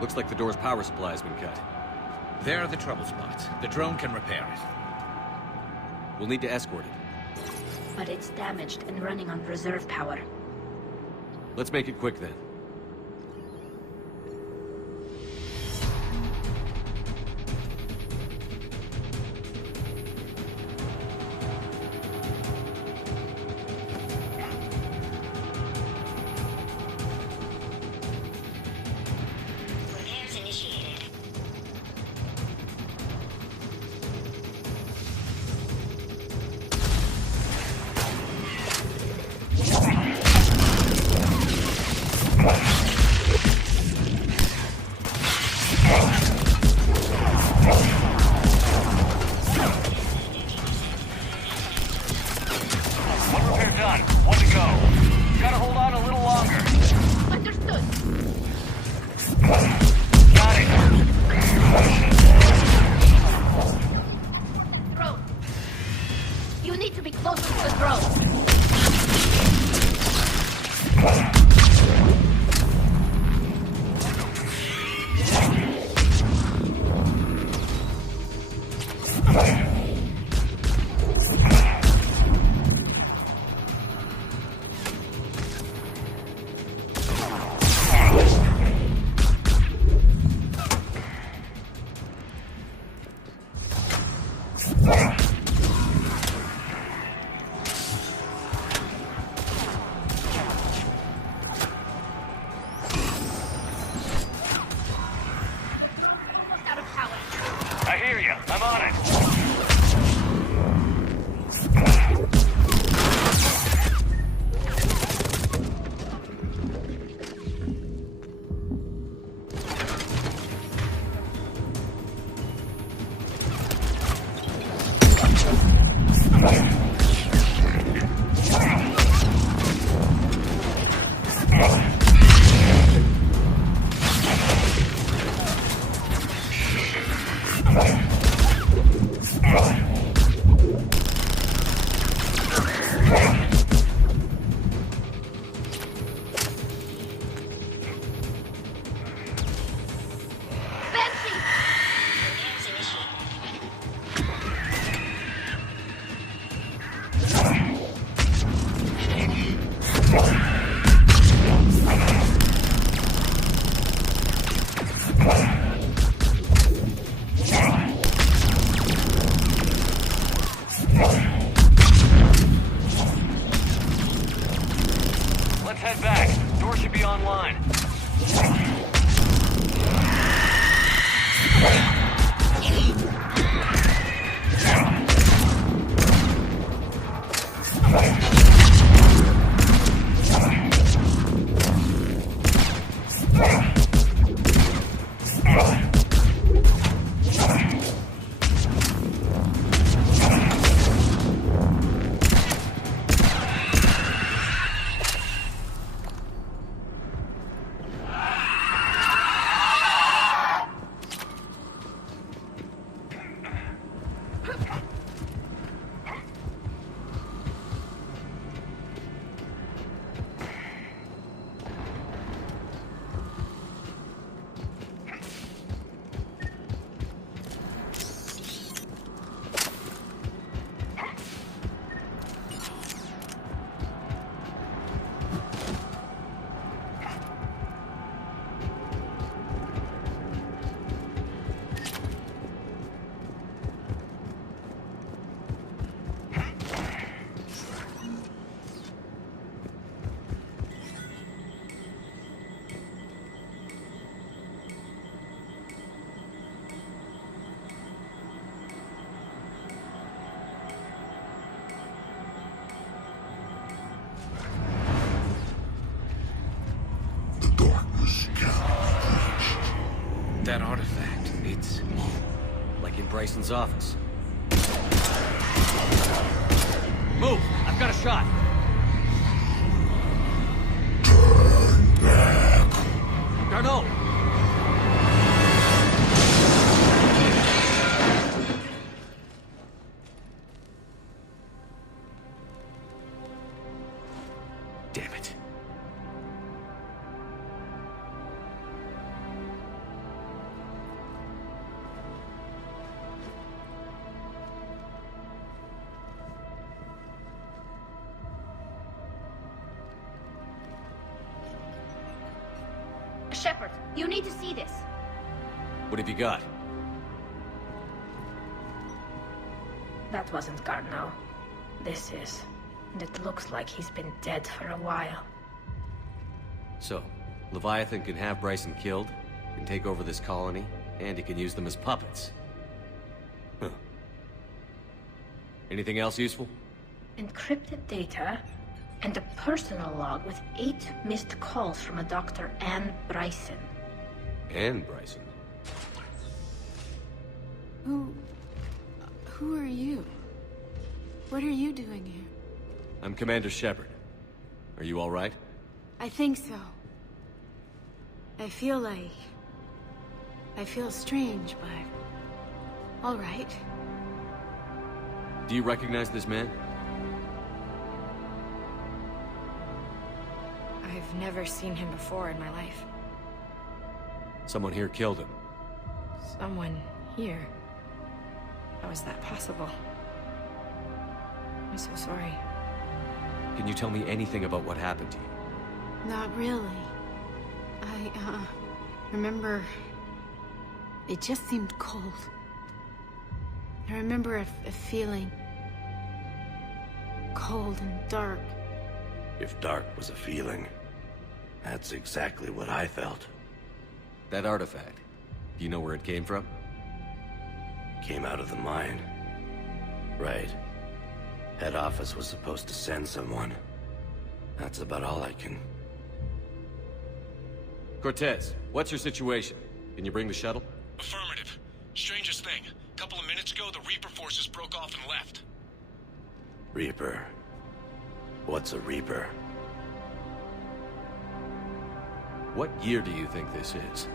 Looks like the door's power supply has been cut. There are the trouble spots. The drone can repair it. We'll need to escort it. But it's damaged and running on reserve power. Let's make it quick then. That artifact, it's like in Bryson's office. Move! I've got a shot! Turn back! Darno! Damn it. Shepard, you need to see this. What have you got? That wasn't Garneau. This is. And it looks like he's been dead for a while. So, Leviathan can have Bryson killed, can take over this colony, and he can use them as puppets. Huh. Anything else useful? Encrypted data, and a personal log with 8 missed calls from a Dr. Anne Bryson. Anne Bryson? Who are you? What are you doing here? I'm Commander Shepard. Are you all right? I think so. I feel strange, but... all right. Do you recognize this man? I've never seen him before in my life. Someone here killed him. Someone here? How is that possible? I'm so sorry. Can you tell me anything about what happened to you? Not really. I, remember... it just seemed cold. I remember a feeling... cold and dark. If dark was a feeling, that's exactly what I felt. That artifact, do you know where it came from? Came out of the mine. Right. Head office was supposed to send someone. That's about all I can... Cortez, what's your situation? Can you bring the shuttle? Affirmative. Strangest thing. Couple of minutes ago, the Reaper forces broke off and left. Reaper. What's a Reaper? What year do you think this is?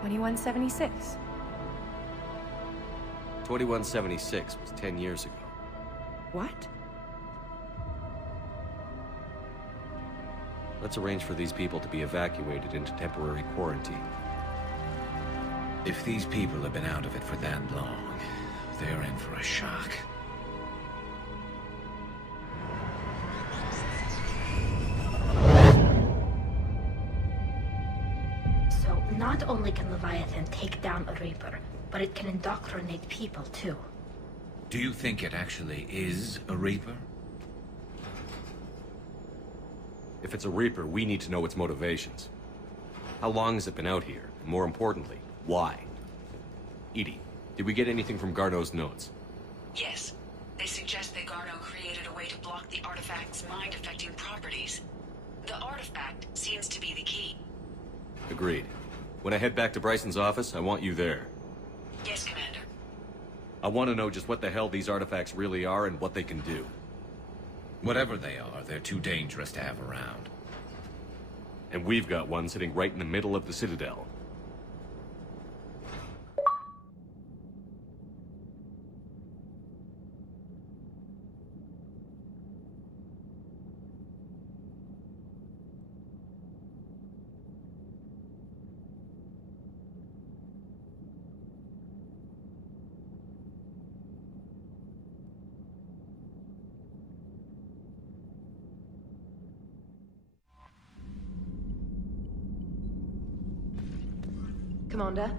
2176. 2176 was 10 years ago. What? Let's arrange for these people to be evacuated into temporary quarantine. If these people have been out of it for that long, they're in for a shock. So, not only can Leviathan take down a Reaper, but it can indoctrinate people too. Do you think it actually is a Reaper? If it's a Reaper, we need to know its motivations. How long has it been out here? And more importantly, why? Edie, did we get anything from Garneau's notes? Yes. They suggest that Garneau created a way to block the artifact's mind-affecting properties. The artifact seems to be the key. Agreed. When I head back to Bryson's office, I want you there. Yes, Commander. I want to know just what the hell these artifacts really are and what they can do. Whatever they are, they're too dangerous to have around. And we've got one sitting right in the middle of the Citadel. Commander?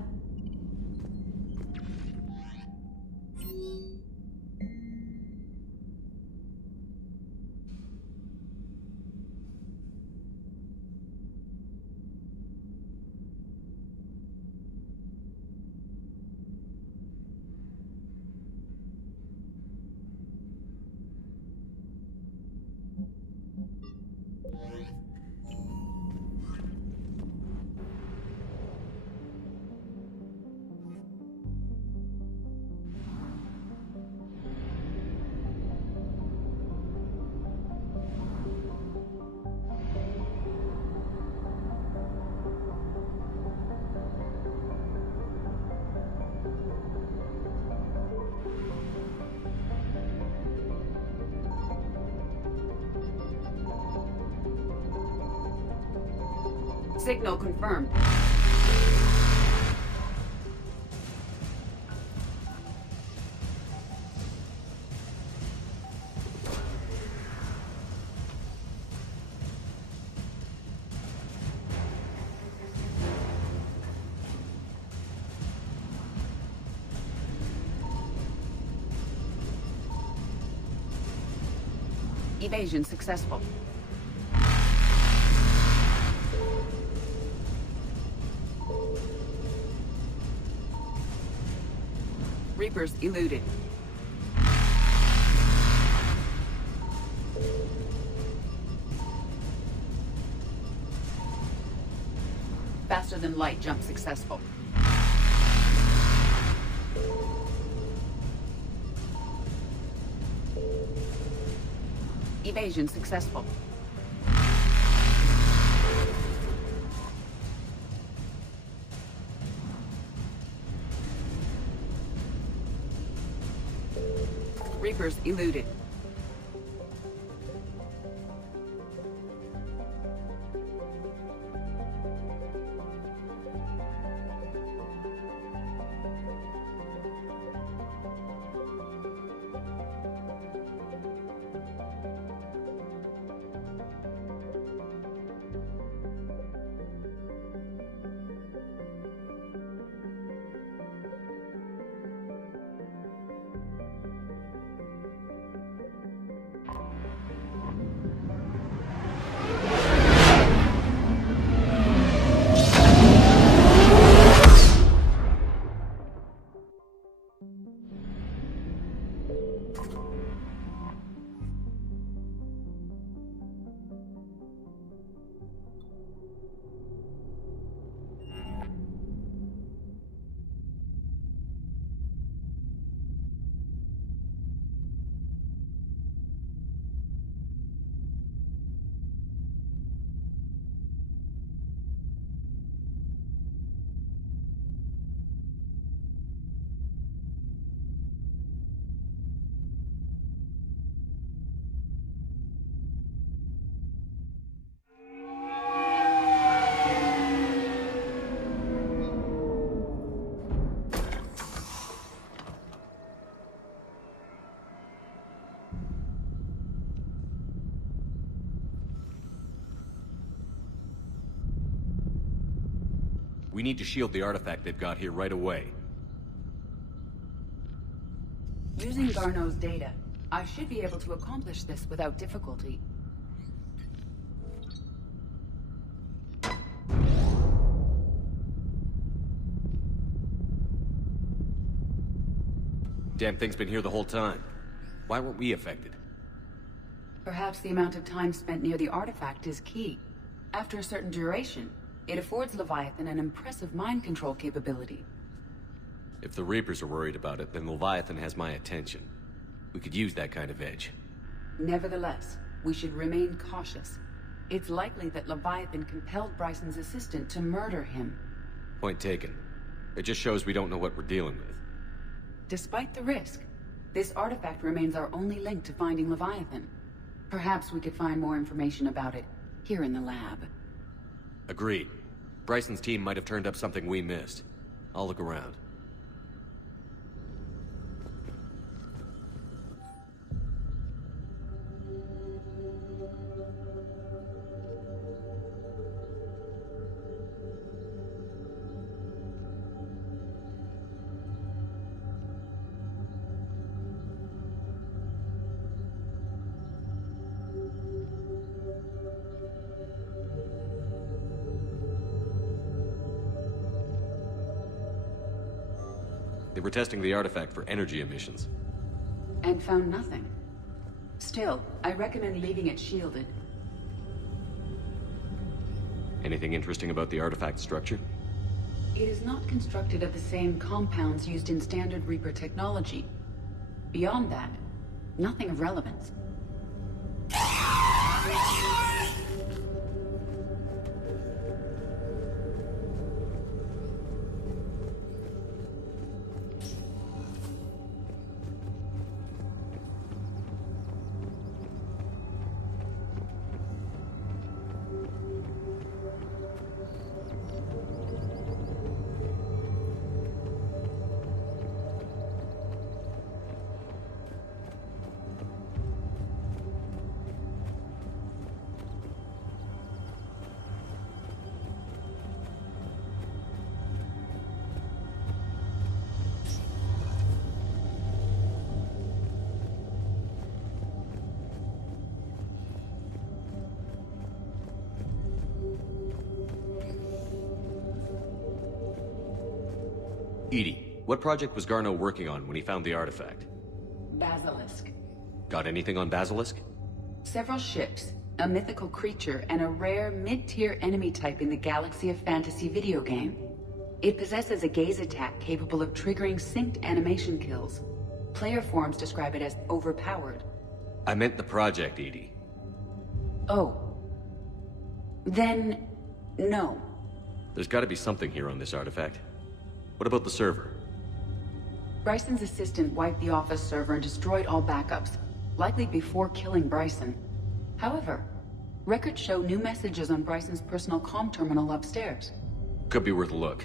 Signal confirmed. Evasion successful. Reapers eluded. Faster than light jump successful. Evasion successful. Reapers eluded. We need to shield the artifact they've got here right away. Using Garneau's data, I should be able to accomplish this without difficulty. Damn thing's been here the whole time. Why weren't we affected? Perhaps the amount of time spent near the artifact is key. After a certain duration, it affords Leviathan an impressive mind control capability. If the Reapers are worried about it, then Leviathan has my attention. We could use that kind of edge. Nevertheless, we should remain cautious. It's likely that Leviathan compelled Bryson's assistant to murder him. Point taken. It just shows we don't know what we're dealing with. Despite the risk, this artifact remains our only link to finding Leviathan. Perhaps we could find more information about it here in the lab. Agreed. Bryson's team might have turned up something we missed. I'll look around. They were testing the artifact for energy emissions. And found nothing. Still, I recommend leaving it shielded. Anything interesting about the artifact structure? It is not constructed of the same compounds used in standard Reaper technology. Beyond that, nothing of relevance. EDI, what project was Garneau working on when he found the artifact? Basilisk. Got anything on Basilisk? Several ships, a mythical creature, and a rare mid-tier enemy type in the Galaxy of Fantasy video game. It possesses a gaze attack capable of triggering synced animation kills. Player forums describe it as overpowered. I meant the project, EDI. Oh. Then, no. There's gotta be something here on this artifact. What about the server? Bryson's assistant wiped the office server and destroyed all backups, likely before killing Bryson. However, records show new messages on Bryson's personal comm terminal upstairs. Could be worth a look.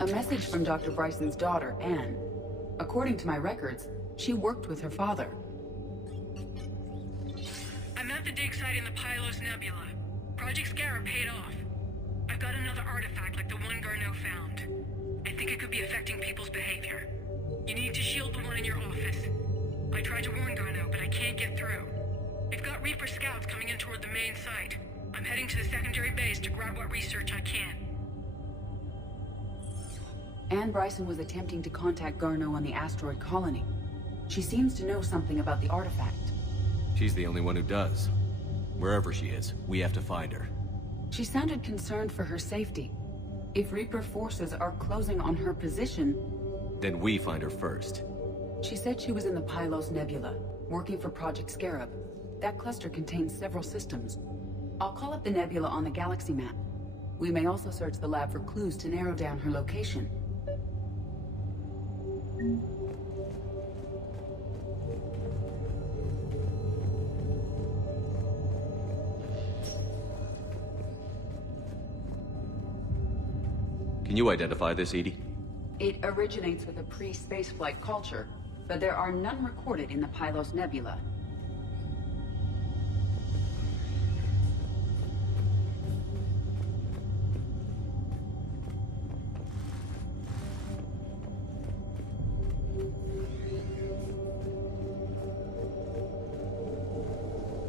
A message from Dr. Bryson's daughter, Anne. According to my records, she worked with her father. I'm at the dig site in the Pylos Nebula. Project Scarab paid off. I've got another artifact like the one Garneau found. I think it could be affecting people's behavior. You need to shield the one in your office. I tried to warn Garneau, but I can't get through. They've got Reaper scouts coming in toward the main site. I'm heading to the secondary base to grab what research I can. Anne Bryson was attempting to contact Garneau on the asteroid colony. She seems to know something about the artifact. She's the only one who does. Wherever she is, we have to find her. She sounded concerned for her safety. If Reaper forces are closing on her position... Then we find her first. She said she was in the Pylos Nebula, working for Project Scarab. That cluster contains several systems. I'll call up the nebula on the galaxy map. We may also search the lab for clues to narrow down her location. Can you identify this, EDI? It originates with a pre-spaceflight culture, but there are none recorded in the Pylos Nebula.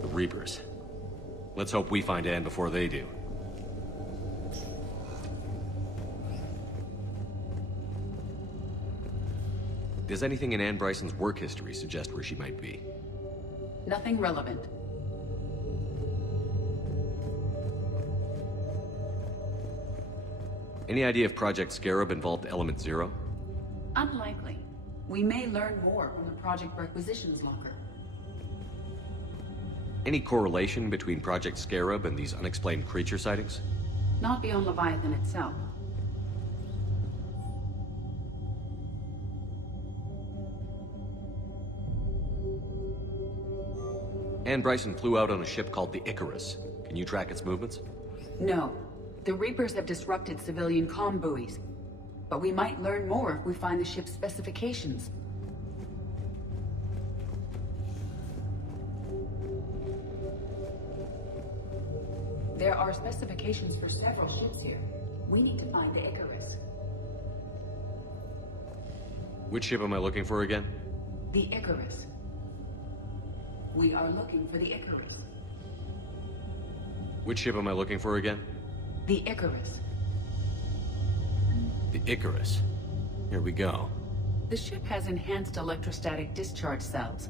The Reapers. Let's hope we find Anne before they do. Does anything in Anne Bryson's work history suggest where she might be? Nothing relevant. Any idea if Project Scarab involved Element Zero? Unlikely. We may learn more from the Project Requisitions Locker. Any correlation between Project Scarab and these unexplained creature sightings? Not beyond Leviathan itself. Anne Bryson flew out on a ship called the Icarus. Can you track its movements? No. The Reapers have disrupted civilian comm buoys. But we might learn more if we find the ship's specifications. There are specifications for several ships here. We need to find the Icarus. Which ship am I looking for again? The Icarus. We are looking for the Icarus. Which ship am I looking for again? The Icarus. The Icarus. Here we go. The ship has enhanced electrostatic discharge cells.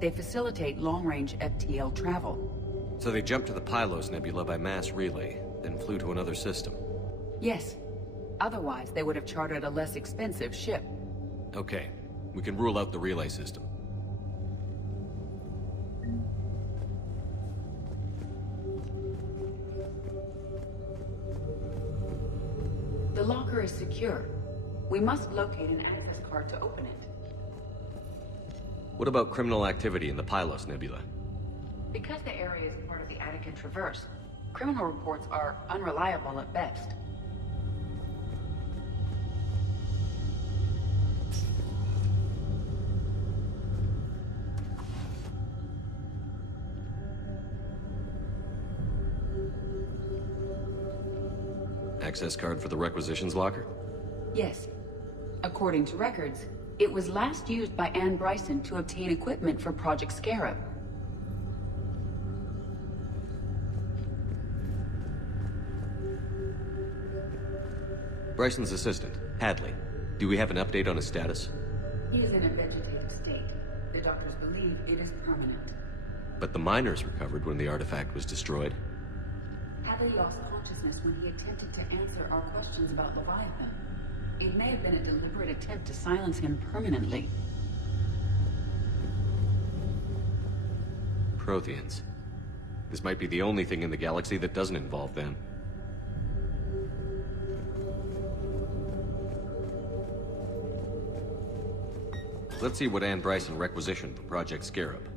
They facilitate long-range FTL travel. So they jumped to the Pylos Nebula by mass relay, then flew to another system. Yes. Otherwise, they would have chartered a less expensive ship. Okay. We can rule out the relay system. is secure. We must locate an access card to open it. What about criminal activity in the Pylos Nebula? Because the area is part of the Attica Traverse, criminal reports are unreliable at best. Access card for the requisitions locker? Yes. According to records, it was last used by Anne Bryson to obtain equipment for Project Scarab. Bryson's assistant, Hadley. Do we have an update on his status? He is in a vegetative state. The doctors believe it is permanent. But the miners recovered when the artifact was destroyed. Hadley lost consciousness when he attempted to answer our questions about Leviathan. It may have been a deliberate attempt to silence him permanently. Protheans. This might be the only thing in the galaxy that doesn't involve them. Let's see what Anne Bryson requisitioned for Project Scarab.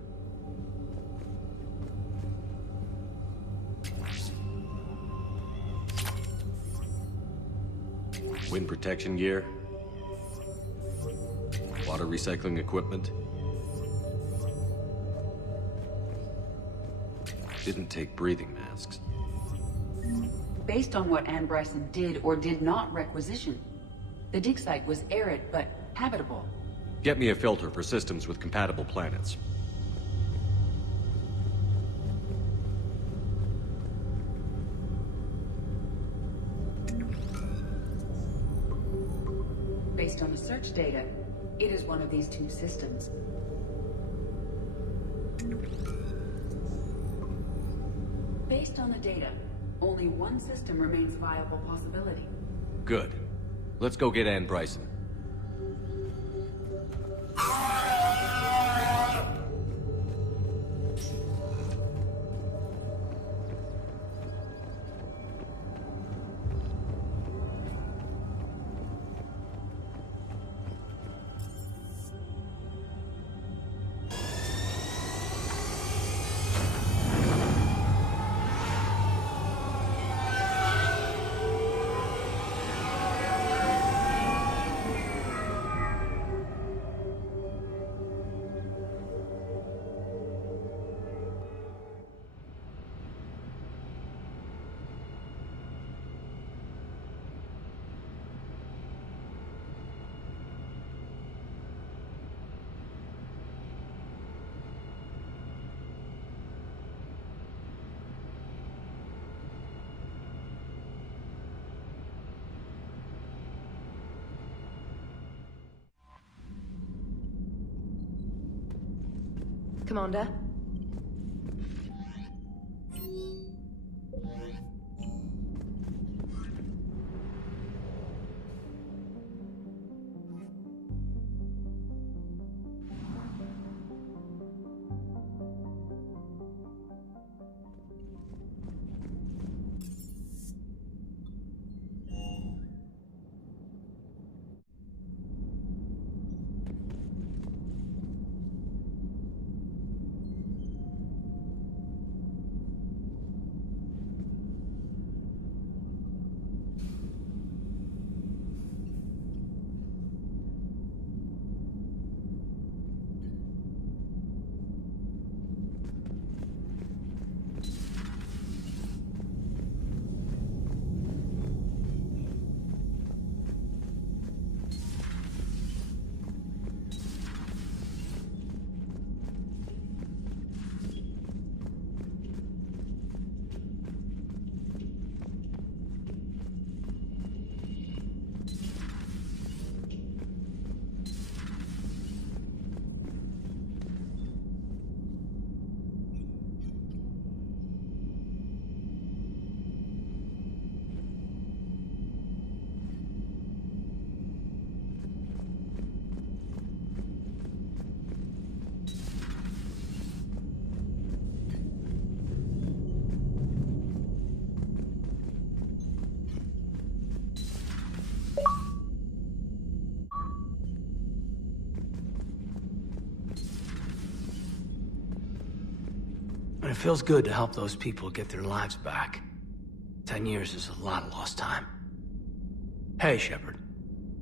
Wind protection gear. Water recycling equipment. Didn't take breathing masks. Based on what Anne Bryson did or did not requisition, the dig site was arid but habitable. Get me a filter for systems with compatible planets. Based on the search data, it is one of these two systems. Based on the data, only one system remains a viable possibility. Good. Let's go get Anne Bryson. Commander? But it feels good to help those people get their lives back. 10 years is a lot of lost time. Hey, Shepard.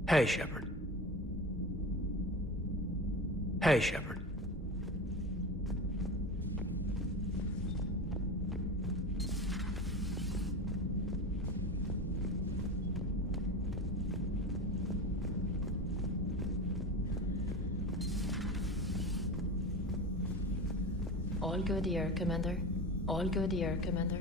Hey, Shepard. Hey, Shepard. All good here, Commander. All good here, Commander.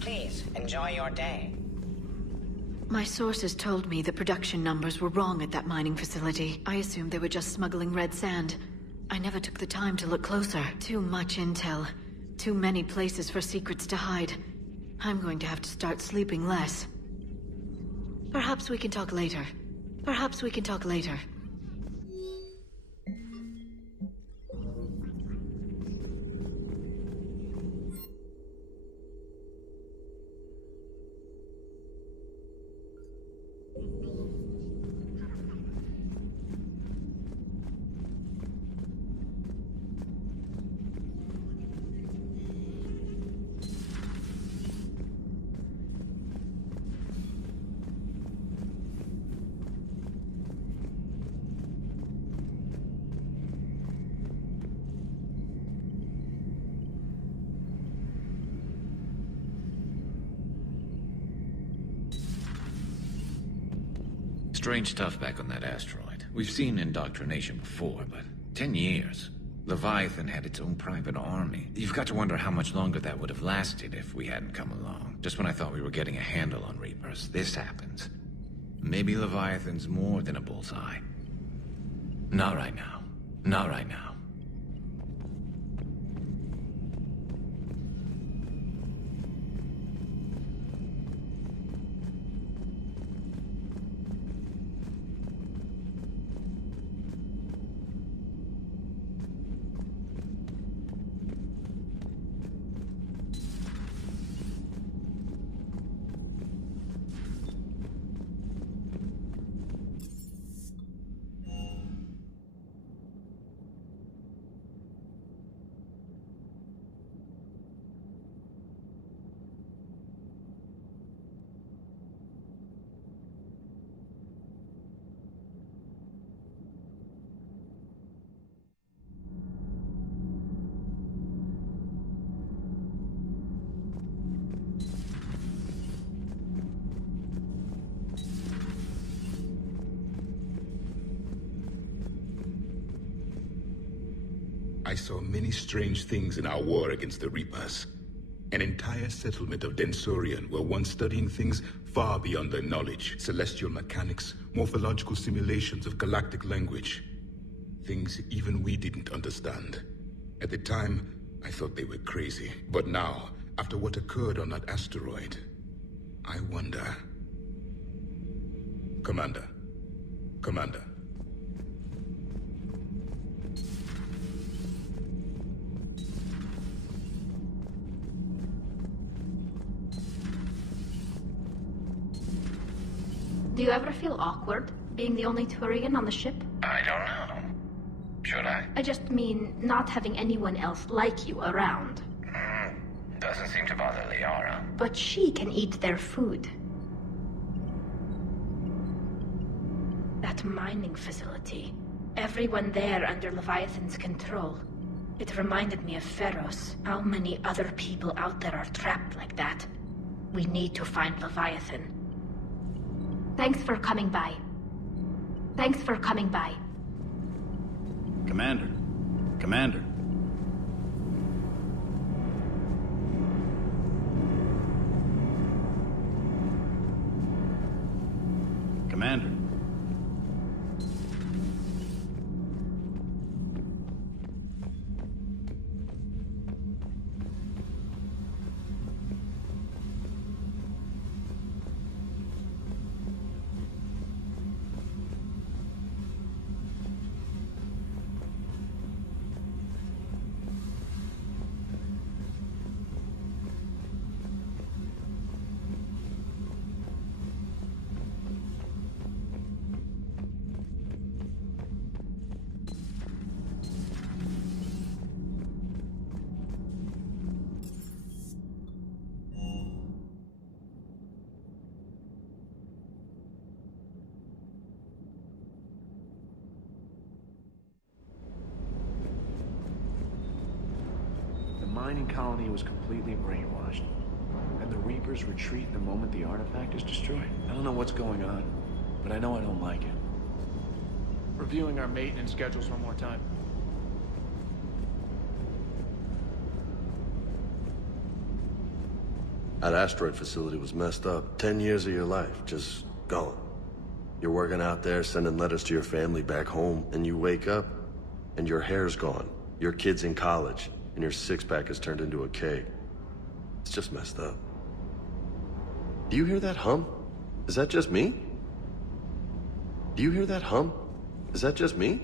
Please, enjoy your day. My sources told me the production numbers were wrong at that mining facility. I assumed they were just smuggling red sand. I never took the time to look closer. Too much intel. Too many places for secrets to hide. I'm going to have to start sleeping less. Perhaps we can talk later. Perhaps we can talk later. Strange stuff back on that asteroid. We've seen indoctrination before, but 10 years. Leviathan had its own private army. You've got to wonder how much longer that would have lasted if we hadn't come along. Just when I thought we were getting a handle on Reapers, this happens. Maybe Leviathan's more than a bullseye. Not right now. Not right now. I saw many strange things in our war against the Reapers. An entire settlement of Densorian were once studying things far beyond their knowledge. Celestial mechanics, morphological simulations of galactic language. Things even we didn't understand. At the time, I thought they were crazy. But now, after what occurred on that asteroid, I wonder... Commander. Commander. Do you ever feel awkward, being the only Turian on the ship? I don't know. Should I? I just mean not having anyone else like you around. Doesn't seem to bother Liara. But she can eat their food. That mining facility. Everyone there under Leviathan's control. It reminded me of Feros. How many other people out there are trapped like that? We need to find Leviathan. Thanks for coming by. Thanks for coming by. Commander. Commander. Commander. mining colony was completely brainwashed. And the Reapers retreat the moment the artifact is destroyed. I don't know what's going on, but I know I don't like it. Reviewing our maintenance schedules one more time. That asteroid facility was messed up. 10 years of your life, just gone. You're working out there, sending letters to your family back home, and you wake up, and your hair's gone. Your kid's in college, and your six-pack has turned into a keg. It's just messed up. Do you hear that hum? Is that just me? Do you hear that hum? Is that just me?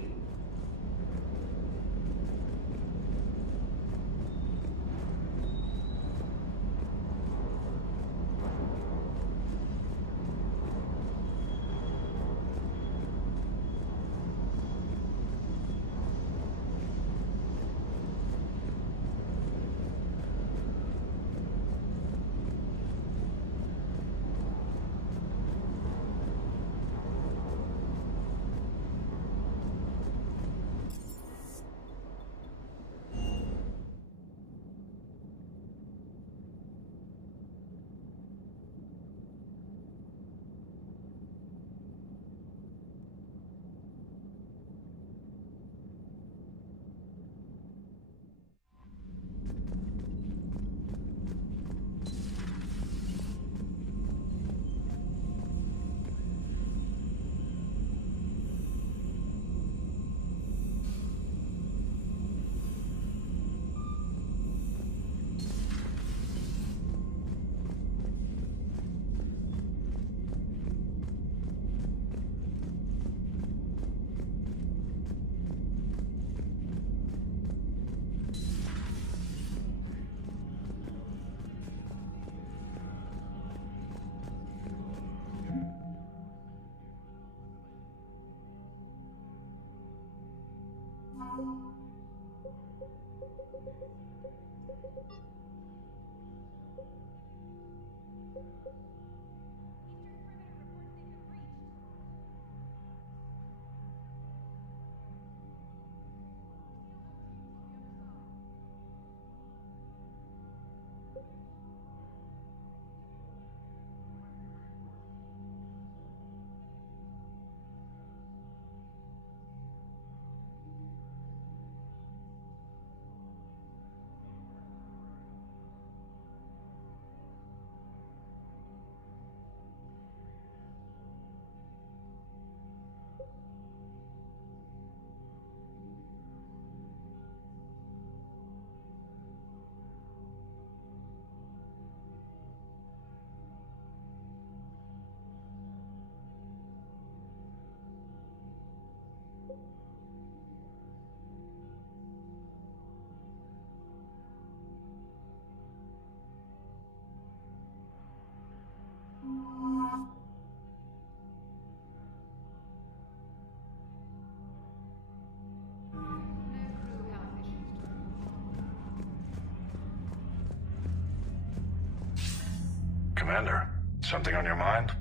Commander, something on your mind?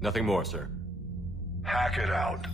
Nothing more, sir. Hack it out.